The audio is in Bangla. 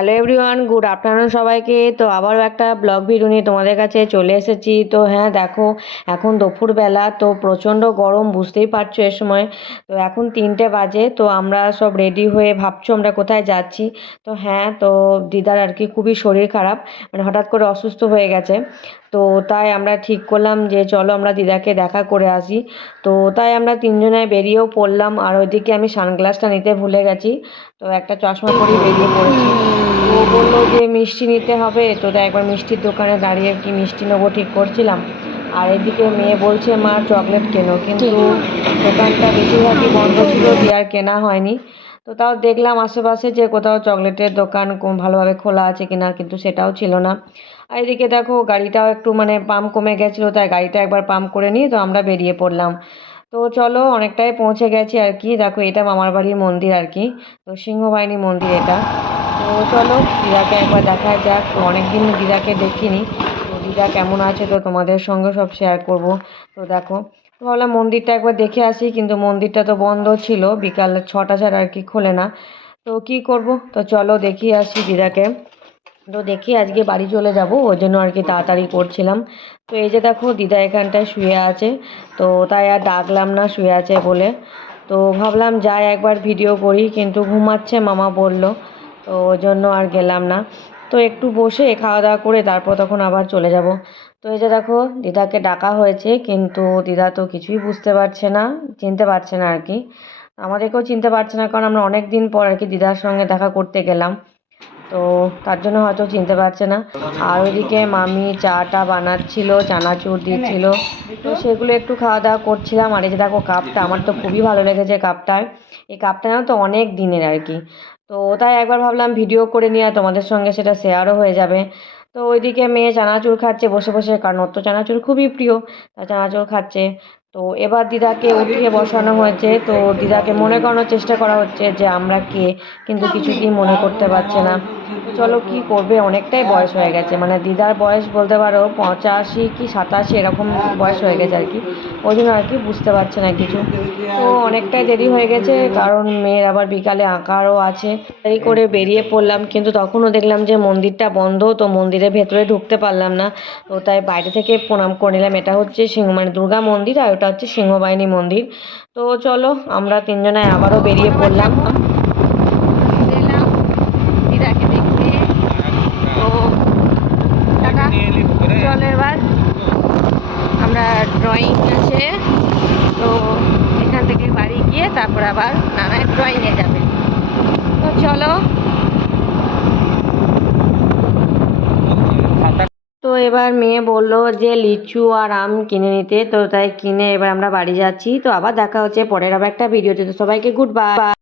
হ্যালো এভরিওয়ান, গুড আফটারনুন সবাইকে। তো আবারও একটা ব্লগ ভিডিও নিয়ে তোমাদের কাছে চলে এসেছি। তো হ্যাঁ, দেখো এখন দুপুরবেলা, তো প্রচণ্ড গরম, বুঝতেই পারছো এ সময়। তো এখন 3টে বাজে, তো আমরা সব রেডি হয়ে ভাবছো আমরা কোথায় যাচ্ছি। তো হ্যাঁ, তো দিদার আর কি খুবই শরীর খারাপ, মানে হঠাৎ করে অসুস্থ হয়ে গেছে। তো তাই আমরা ঠিক করলাম যে চলো আমরা দিদাকে দেখা করে আসি। তো তাই আমরা তিনজনে বেরিয়েও পড়লাম, আর ওইদিকে আমি সানগ্লাসটা নিতে ভুলে গেছি, তো একটা চশমা পরেই বেরিয়ে পড়েছি। তো ও বললো যে মিষ্টি নিতে হবে, তো তাই একবার মিষ্টির দোকানে দাঁড়িয়ে কি মিষ্টি নেবো ঠিক করছিলাম। আর এদিকে মেয়ে বলছে মা চকলেট কেনো, কিন্তু দোকানটা বেশিরভাগই বন্ধ ছিল, দিয়ে আর কেনা হয়নি। তো তাও দেখলাম আশেপাশে যে কোথাও চকলেটের দোকান ভালোভাবে খোলা আছে কিনা, কিন্তু সেটাও ছিল না। আর এদিকে দেখো গাড়িটাও একটু মানে পাম্প কমে গেছিলো, তাই গাড়িটা একবার পাম্প করে নিয়ে তো আমরা বেরিয়ে পড়লাম। তো চলো অনেকটাই পৌঁছে গেছি আর কি। দেখো এটা মামার বাড়ির মন্দির আর কি, তো সিংহবাহিনী মন্দির এটা। তো চলো দিদাকে একবার দেখা যাক, তো অনেকদিন দিদাকে দেখিনি। তো দিদা কেমন আছে তো তোমাদের সঙ্গে সব শেয়ার করব। তো দেখো, তো ভাবলাম মন্দিরটা একবার দেখে আসি, কিন্তু মন্দিরটা তো বন্ধ ছিল, বিকাল 6টা ছাড়া আর কি খোলে না। তো কি করব, তো চলো দেখিয়ে আসি দিদাকে। তো দেখি আজকে বাড়ি চলে যাব, ওই জন্য আর কি তাড়াতাড়ি করছিলাম। তো এই যে দেখো দিদা এখানটায় শুয়ে আছে, তো তাই আর ডাকলাম না শুয়ে আছে বলে। তো ভাবলাম যাই একবার ভিডিও করি, কিন্তু ঘুমাচ্ছে মামা বলল, তো ওই জন্য আর গেলাম না। তো একটু বসে খাওয়া দাওয়া করে তারপর তখন আবার চলে যাব। তো এই যে দেখো দিদাকে ডাকা হয়েছে, কিন্তু দিদা তো কিছুই বুঝতে পারছে না, চিনতে পারছে না আর কি। আমাদেরকেও চিনতে পারছে না, কারণ আমরা অনেক দিন পর আর কি দিদার সঙ্গে দেখা করতে গেলাম। তো তার জন্য হয়তো চিনতে পারছে না। আর ওইদিকে মামি চাটা বানাচ্ছিল, চানাচুর দিচ্ছিল, তো সেগুলো একটু খাওয়া দাওয়া করছিলাম। আর এই যে দেখো কাপটা, আমার তো খুবই ভালো লেগেছে কাপটায়। এই কাপটা জানো তো অনেক দিনের আর কি। তো তাই একবার ভাবলাম ভিডিও করে নিয়ে আর তোমাদের সঙ্গে সেটা শেয়ারও হয়ে যাবে। তো ওইদিকে মেয়ে চানাচুর খাচ্ছে বসে বসে, কারণ ওর তো চানাচুর খুবই প্রিয়, তা চানাচুর খাচ্ছে। তো এবার দিদাকে উঠিয়ে বসানো হয়েছে, তো দিদাকে মনে করানোর চেষ্টা করা হচ্ছে যে আমরা কে, কিন্তু কিছুতেই মনে করতে পারছে না। তো চলো কি করবে, অনেকটাই বয়স হয়ে গেছে, মানে দিদার বয়স বলতে পারো 85 কি 87 এরকম বয়স হয়ে গেছে আর কি। ওই জন্য আর কি বুঝতে পারছে না কিছু। তো অনেকটাই দেরি হয়ে গেছে, কারণ মেয়ের আবার বিকালে আঁকারও আছে। তাই করে বেরিয়ে পড়লাম, কিন্তু তখনও দেখলাম যে মন্দিরটা বন্ধ, তো মন্দিরের ভেতরে ঢুকতে পারলাম না। তো তাই বাইরে থেকে প্রণাম করে নিলাম। এটা হচ্ছে মানে দুর্গা মন্দির, আর ওটা হচ্ছে সিংহবাহিনী মন্দির। তো চলো আমরা তিনজনে আবারও বেরিয়ে পড়লাম। চলো এবার আমরা ড্রয়িং আছে, তো এখান থেকে বাড়ি গিয়ে তারপর আবার নানায় ড্রয়িংয়ে যাবে। তো চলো। তো এবার মেয়ে বলল যে লিচু আর আম কিনে নিতে, তো তাই কিনে এবার আমরা বাড়ি যাচ্ছি। তো আবার দেখা হচ্ছে পরের আবার একটা ভিডিওতে। তো সবাইকে গুড বাই।